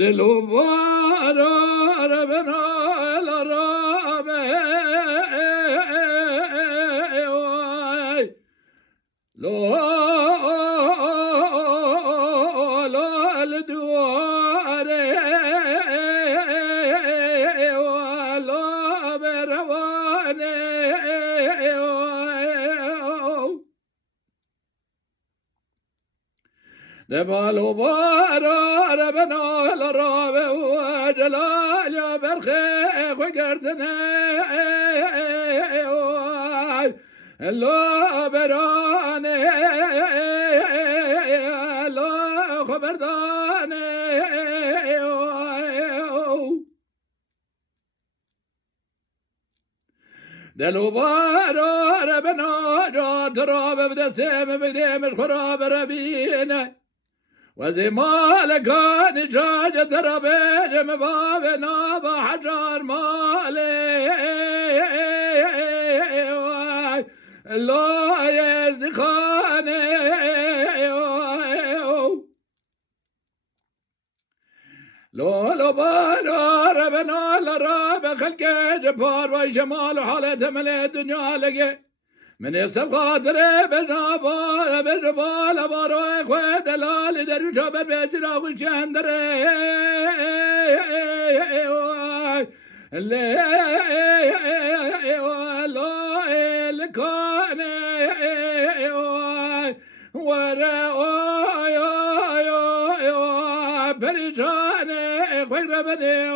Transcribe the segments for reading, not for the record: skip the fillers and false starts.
دلو بارا بنا لرابه لا لا الدواره ولا بروانه دبالو بارا ربنا لرابه وجلال برخي وقردنا لا برانه لا خبردانه دلو بارا ربنا جات رابه بدسم بدمش خراب ربينه وزمال كان جاج تربيج مباب نابا حجار مالي لا يزدخاني لو بارا ربنا لراب خلق جبار وجمال حالة ملي الدنيا لقي من يسب خاطري بجبال باروي خوي دلال درو شابر بيشرا خوش اندري اللي الكوني ورا بريشاني خوي ربني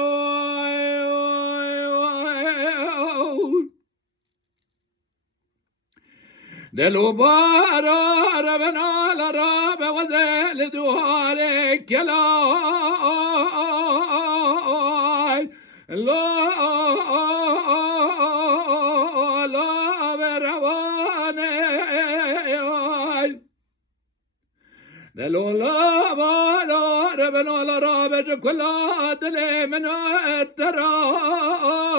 دلو بارا ربنا لراب وزل دوارك لا لا لا برواني دلو لا بارا ربنا لراب كلا دلي من التراب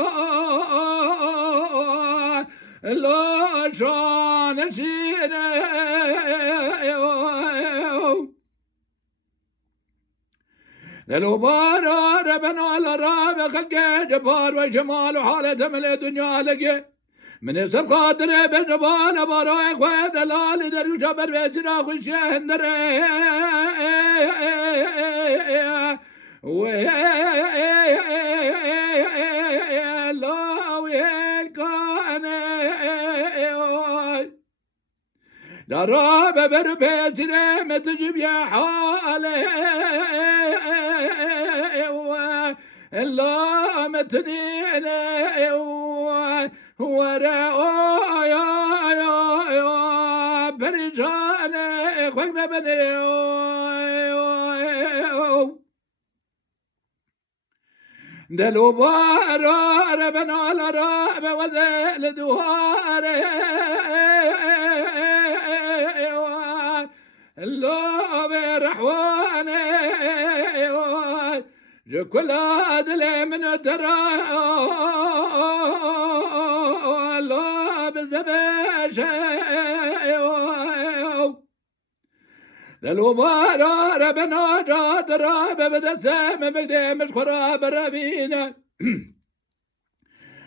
لا شان شيره لو بارا ربنا لراب خلق جبار وجمال وحالة من الدنيا لقي من يسب خاطره بالجبال بارا اخوة دلال درو شبر بيسرا خوش هندره دراب بربيسنا ما تجيب يا حالي الله متنينا ورا يا برجانا اخوك بني دلو بارا ربنا لراب وذل دواره الله برحوانه جو كل عدل من ترى الله بزباش دلو بارا ربنا جاد راب بدسام بقدمش خراب ربينا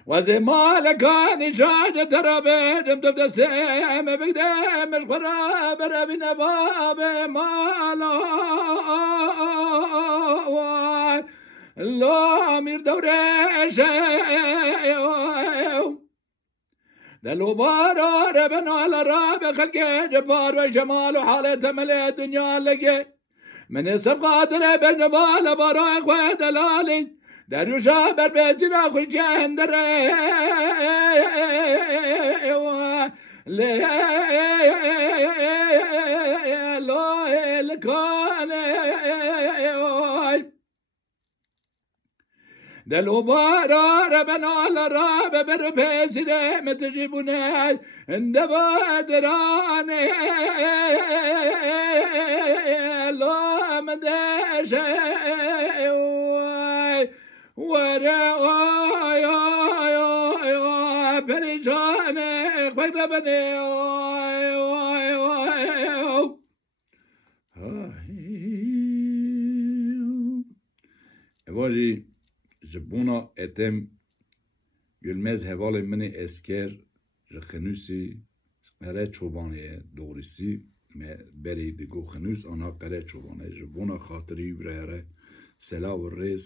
وزمال كان جاد ترابيجم تبدسام بقدمش خراب ربينا باب مالا الله مير دوريش دلو بارا ربنا لراب خلق جبار وجمال وحالة ملي الدنيا لقي من يسب قادر بالجبال بارا اخوة دلالي درو شابر بيجنا خوش جهندر لا الكاني دلو بارا ربنا لراب بربيسنا ما تجيبنا عند بادراني لا مداش ورا يا بريشاني خوي ربني واجی جبونا اتم گلمز هوال من اسکر جخنوسی قره چوبانه دوریسی بری دیگو خنوس آنا قره چوبانه جبونا خاطری برایره سلا و ریز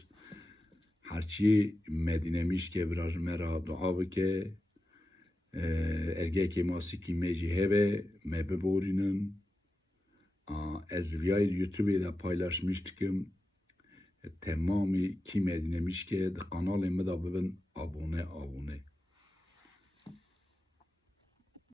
هرچی مدینه میش که براج مرا دعا بکه erge ki masi ki meji heve me beborinin ez viyay YouTube'da da paylaşmıştım tamamı kim edinemiş ki kanalımı da bibin abone